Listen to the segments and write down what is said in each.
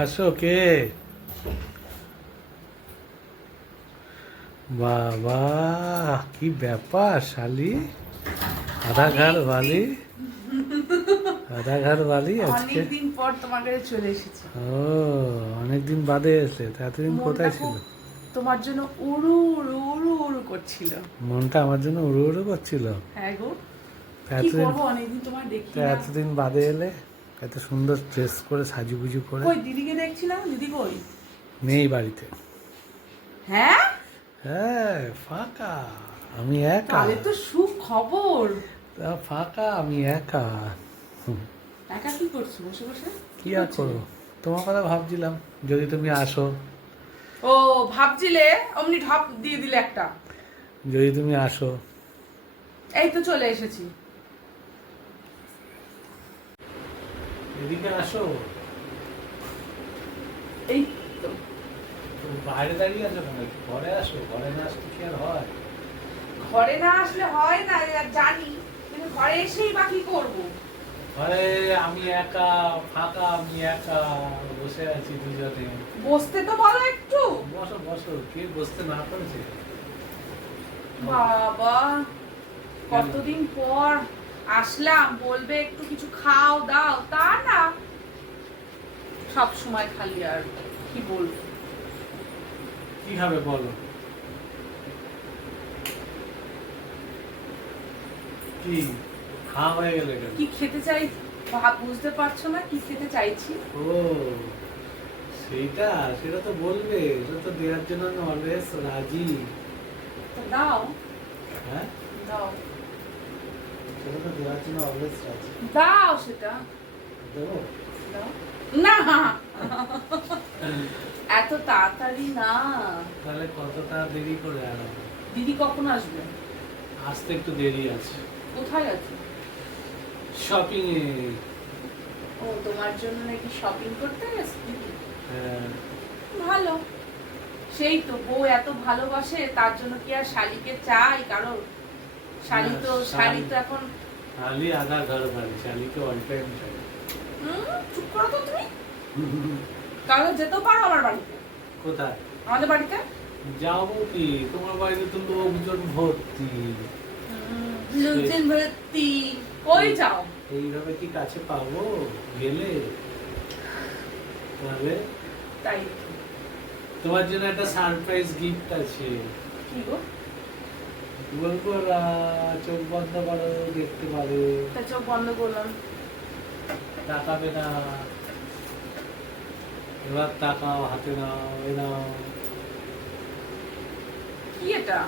আসো কে? বাবা কি ব্যাপার শালি? আধা ঘর বালি? আধা ঘর বালি আজকে? অনেকদিন পর তোমার কাছে চলে এসেছি। ও অনেকদিন বাদে এসে এতদিন কোথায় ছিল? তোমার জন্য উড়ু উড়ু উড়ু উড়ু করছিল। মনটা আমার জন্য উড়ু উড়ু করছিল? হ্যাঁ গো। এতদিন অনেকদিন তোমার দেখি এতদিন বাদে এলে? এত সুন্দর ড্রেস করে সাজুগুজু করে। কই দিদিকে দেখছি না দিদি কই? নেই বাড়িতে। হ্যাঁ? হ্যাঁ ফাঁকা। আমি একা। তাহলে তো সুখ খবর তা ফাঁকা আমি একা। একা কি করছ? বসে বসে? কি আর করব? তোমার কথা ভাবছিলাম যদি তুমি আসো। ও ভাবছিলে? অমনি ঢপ দিয়ে দিলে একটা। যদি তুমি আসো। এই তো চলে এসেছি। এদিকে আসো। এই তো বাইরে দাঁড়িয়ে আছো কেন? ঘরে আসো ঘরে না আসলে কি আর হয়? ঘরে না আসলে হয় না জানি কিন্তু ঘরে এসেই বা কি করব? ঘরে আমি একা ফাঁকা আমি একা বসে আছি দুজনে। বসতে তো বলো একটু। বসো বসো কে বসতে না করেছে? বাবা কতদিন পর আসলাম বলবে একটু কিছু খাও দাও তা না। সব সময় খালি আর কি বলব? কি হবে বলো? কি? খাওয়া হয়ে গেলে কি খেতে চাই? ভাব বুঝতে পারছ না কি খেতে চাইছি? ও সেটা সেটা তো বলবে। এটা তো দেওয়ার জন্য অলওয়েজ রাজি। তো দাও। হ্যাঁ? দাও সেটা তো দেওয়ার জন্য অলওয়েজ রাজি দাও সেটা। না। এত তাড়াতাড়ি না। তাহলে কতটা দেরি করে দিদি কখন আসবে? আসতে একটু দেরি আছে। কোথায় আছে? শপিং এ। ও তোমার জন্য নাকি শপিং করতে গেছে হ্যাঁ। ভালো। সেই তো বউ এত ভালোবাসে তার জন্য কি আর শালিকে চাই কারও শালি তো না, শালি শালি- তো এখন শালি আধা ঘর বাড়ি শালিকে অল টাইম হুম, চুপ করো তো তুমি। তাহলে যেতেও পারো আমার বাড়িতে। কোথায়? আমাদের বাড়িতে? যাব কি? তোমার বাড়িতে তো লোকজন ভর্তি। লুচেন ভর্তি। কই যাও? এইভাবে কি কাছে পাবো? গেলে? তাহলে? তাই। তোমার জন্য একটা সারপ্রাইজ গিফট আছে। কি গো? বলব না, চোখ বন্ধ করো দেখতে পারে তা চোখ বন্ধ করলাম। তাকাবে না। এবার তাকাও হাতে নাও এ নাও। কি এটা?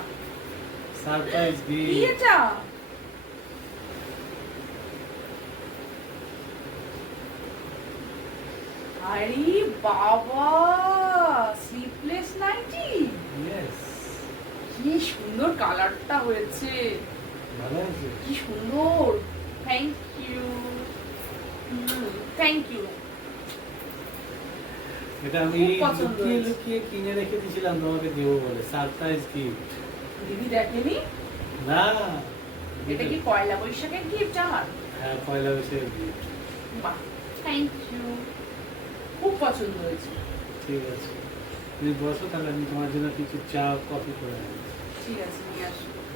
সারপ্রাইজ কি এটা? আরে বাবা স্লিপলেস নাইটি কি সুন্দর কালারটা হয়েছে। কি সুন্দর। থ্যাংক ইউ থ্যাংক ইউ এটা আমি লুকিয়ে লুকিয়ে কিনে রেখে দিয়েছিলাম তোমাকে দেবো বলে। সারপ্রাইজ গিফট দিদি দেখেনি? না। এটা কি পয়লা বৈশাখের গিফট আমার হ্যাঁ পয়লা বৈশাখের গিফট বাহ থ্যাংক ইউ খুব পছন্দ হয়েছে। ঠিক আছে। তুমি বসো তাহলে আমি তোমার জন্য কিছু চা কফি করে ঠিক আছে নিয়ে আসো